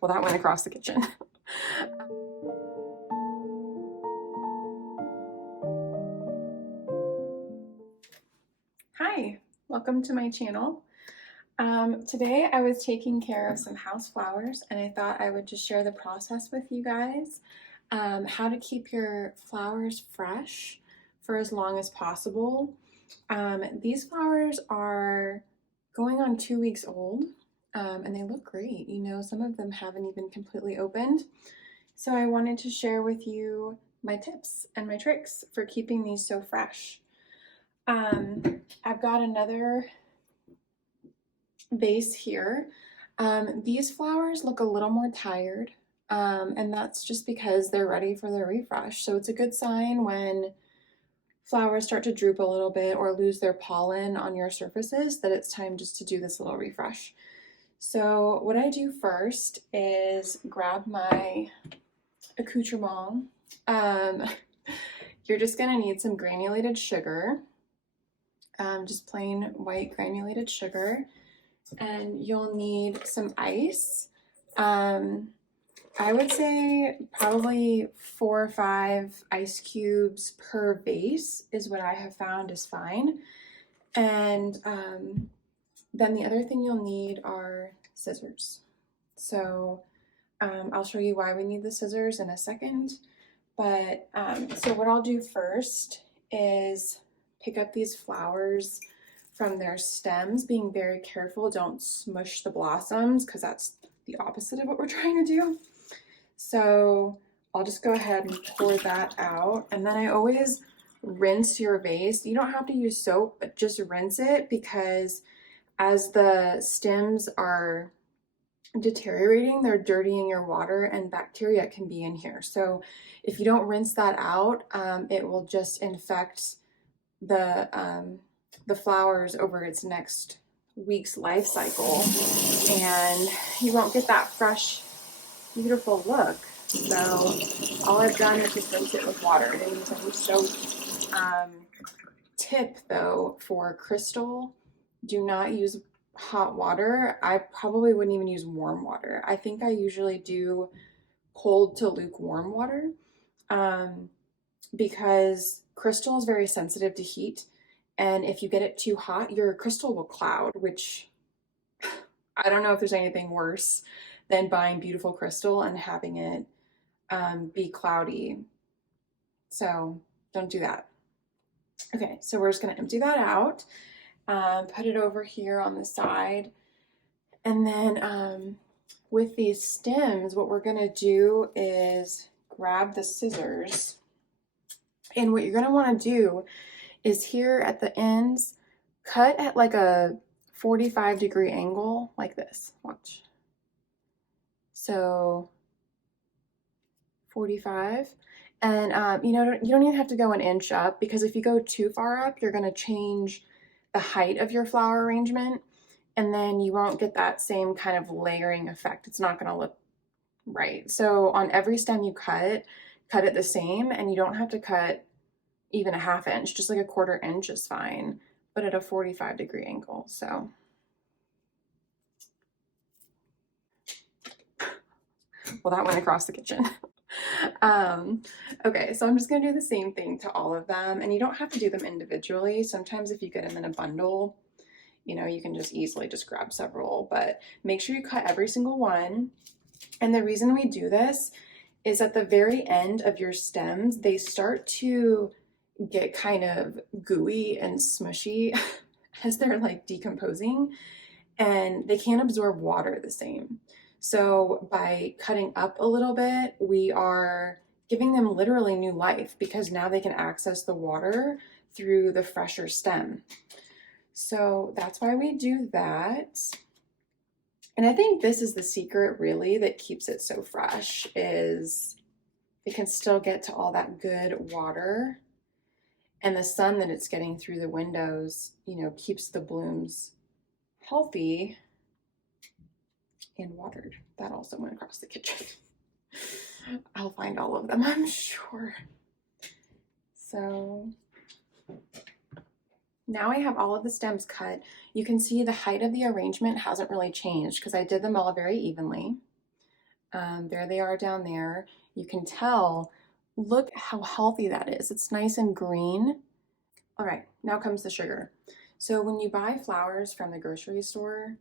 Well, that went across the kitchen. Hi, welcome to my channel. Today I was taking care of some house flowers and I thought I would just share the process with you guys. How to keep your flowers fresh for as long as possible. These flowers are going on 2 weeks old and they look great. You know, some of them haven't even completely opened. So I wanted to share with you my tips and my tricks for keeping these so fresh. I've got another vase here. These flowers look a little more tired, and that's just because they're ready for their refresh. So it's a good sign when flowers start to droop a little bit or lose their pollen on your surfaces that it's time just to do this little refresh. So what I do first is grab my accoutrement. You're just gonna need some granulated sugar, just plain white granulated sugar, and you'll need some ice. I would say probably 4 or 5 ice cubes per vase is what I have found is fine. And then the other thing you'll need are scissors. So I'll show you why we need the scissors in a second. But so what I'll do first is pick up these flowers from their stems, being very careful. Don't smush the blossoms because that's the opposite of what we're trying to do. So I'll just go ahead and pour that out. And then I always rinse your vase. You don't have to use soap, but just rinse it, because as the stems are deteriorating, they're dirtying your water and bacteria can be in here. So if you don't rinse that out, it will just infect the flowers over its next week's life cycle, and you won't get that fresh, beautiful look. So all I've done is just rinse it with water. I didn't use any soap. Tip though, for crystal, do not use hot water. I probably wouldn't even use warm water. I think I usually do cold to lukewarm water, because crystal is very sensitive to heat. And if you get it too hot, your crystal will cloud, which I don't know if there's anything worse than buying beautiful crystal and having it be cloudy. So don't do that. Okay, so we're just gonna empty that out, put it over here on the side. And then with these stems, what we're gonna do is grab the scissors. And what you're gonna wanna do is here at the ends, cut at like a 45-degree angle like this. Watch. So 45. And you know, you don't even have to go an inch up, because if you go too far up, you're going to change the height of your flower arrangement, and then you won't get that same kind of layering effect. It's not going to look right. So on every stem you cut it the same, and you don't have to cut even a ½ inch, just like a 1/4 inch is fine, but at a 45-degree angle. So well, that went across the kitchen. Okay, so I'm just gonna do the same thing to all of them, and you don't have to do them individually. Sometimes if you get them in a bundle, you know, you can just easily just grab several, but make sure you cut every single one. And the reason we do this is at the very end of your stems, they start to get kind of gooey and smushy as they're like decomposing, and they can't absorb water the same. So by cutting up a little bit, we are giving them literally new life, because now they can access the water through the fresher stem. So that's why we do that. And I think this is the secret really that keeps it so fresh, is it can still get to all that good water, and the sun that it's getting through the windows, you know, keeps the blooms healthy and watered. That also went across the kitchen. I'll find all of them, I'm sure. So now I have all of the stems cut. You can see the height of the arrangement hasn't really changed because I did them all very evenly. There they are down there. You can tell, look how healthy that is. It's nice and green. All right, now comes the sugar. So when you buy flowers from the grocery store,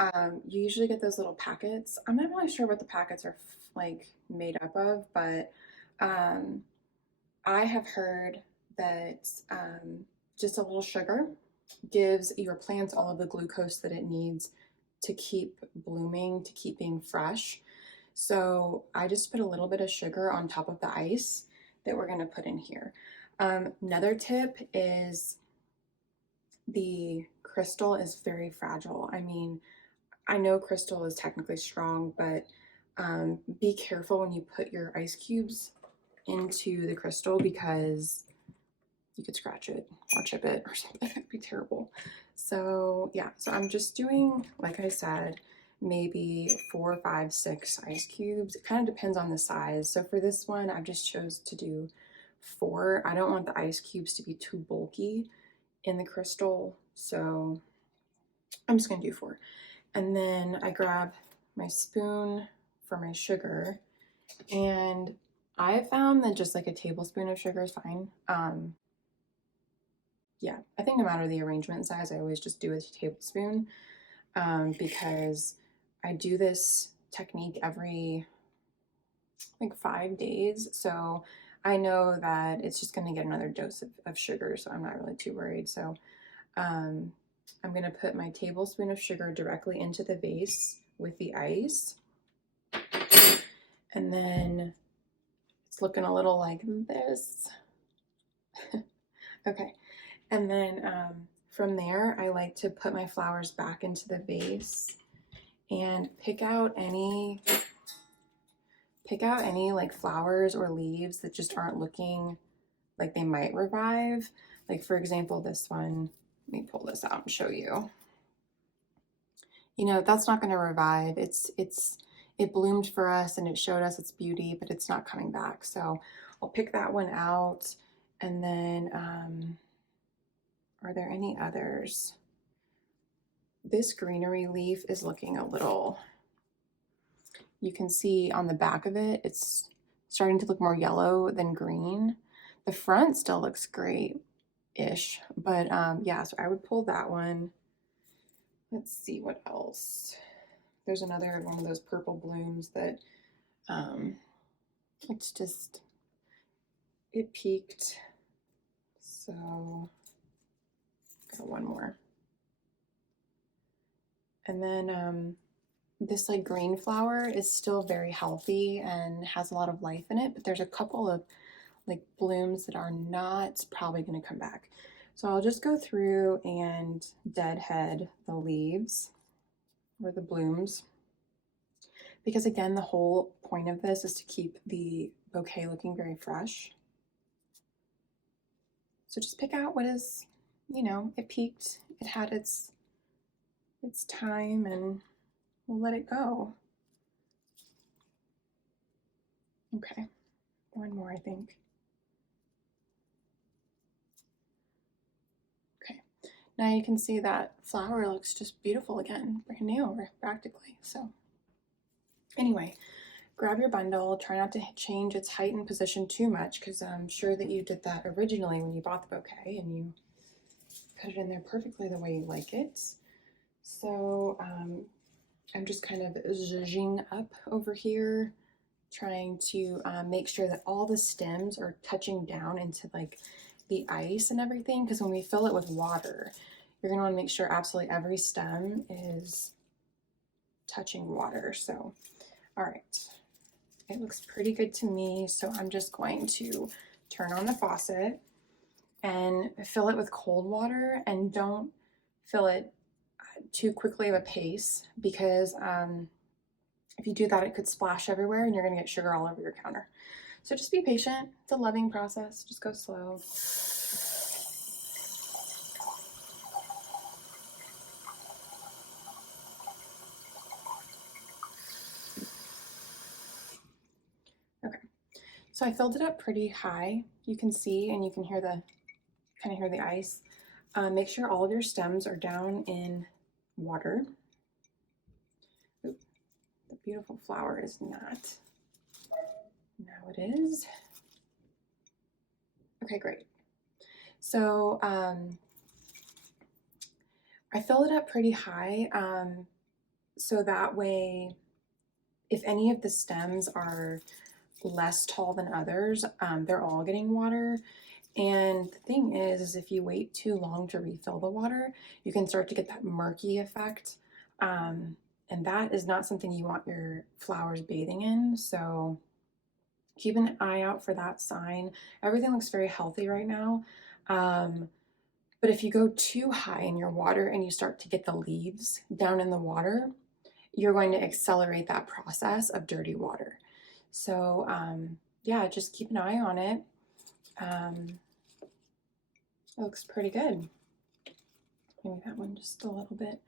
you usually get those little packets. I'm not really sure what the packets are like made up of, but um, I have heard that just a little sugar gives your plants all of the glucose that it needs to keep blooming, to keep being fresh. So I just put a little bit of sugar on top of the ice that we're going to put in here. Another tip is the crystal is very fragile. I mean, I know crystal is technically strong, but be careful when you put your ice cubes into the crystal because you could scratch it or chip it or something. It'd be terrible. So yeah, so I'm just doing, like I said, maybe 4, 5, 6 ice cubes. It kind of depends on the size. So for this one, I've just chose to do 4. I don't want the ice cubes to be too bulky in the crystal, so I'm just gonna do 4. And then I grab my spoon for my sugar, and I found that just like a tablespoon of sugar is fine. Yeah, I think no matter the arrangement size, I always just do a tablespoon because I do this technique every like 5 days. So I know that it's just going to get another dose of sugar. So I'm not really too worried. So I'm going to put my tablespoon of sugar directly into the vase with the ice. And then it's looking a little like this. Okay. And then from there, I like to put my flowers back into the vase and pick out any like flowers or leaves that just aren't looking like they might revive. Like for example, this one, let me pull this out and show you. You know, that's not going to revive. It bloomed for us and it showed us its beauty, but it's not coming back. So I'll pick that one out. And then are there any others? This greenery leaf is looking a little, you can see on the back of it, it's starting to look more yellow than green. The front still looks great-ish, but yeah, so I would pull that one. Let's see what else. There's another one of those purple blooms that it's just, it peaked. So got one more. And then this like green flower is still very healthy and has a lot of life in it, but there's a couple of like blooms that are not probably going to come back. So I'll just go through and deadhead the leaves or the blooms, because again, the whole point of this is to keep the bouquet looking very fresh. So just pick out what is, you know, it peaked, it had its time, and we'll let it go. Okay, one more, I think. Okay, now you can see that flower looks just beautiful again, brand new practically. So anyway, grab your bundle, try not to change its height and position too much, because I'm sure that you did that originally when you bought the bouquet and you put it in there perfectly the way you like it. So I'm just kind of zhuzhing up over here, trying to make sure that all the stems are touching down into like the ice and everything, because when we fill it with water, you're going to want to make sure absolutely every stem is touching water. So, all right, it looks pretty good to me. So I'm just going to turn on the faucet and fill it with cold water, and don't fill it too quickly of a pace, because if you do that, it could splash everywhere and you're going to get sugar all over your counter. So just be patient. It's a loving process. Just go slow. Okay, so I filled it up pretty high. You can see, and you can hear the ice. Make sure all of your stems are down in water. Oop, the beautiful flower is not. Now it is. Okay, great. So I fill it up pretty high, so that way if any of the stems are less tall than others, they're all getting water. And the thing is if you wait too long to refill the water, you can start to get that murky effect. And that is not something you want your flowers bathing in. So keep an eye out for that sign. Everything looks very healthy right now. But if you go too high in your water and you start to get the leaves down in the water, you're going to accelerate that process of dirty water. So yeah, just keep an eye on it. It looks pretty good. Maybe that one just a little bit.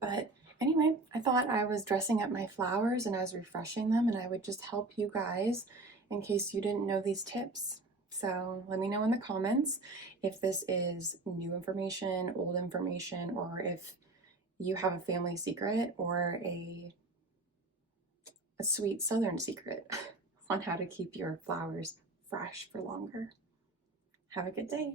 But anyway, I thought I was dressing up my flowers and I was refreshing them, and I would just help you guys in case you didn't know these tips. So let me know in the comments if this is new information, old information, or if you have a family secret or a sweet Southern secret on how to keep your flowers fresh for longer. Have a good day.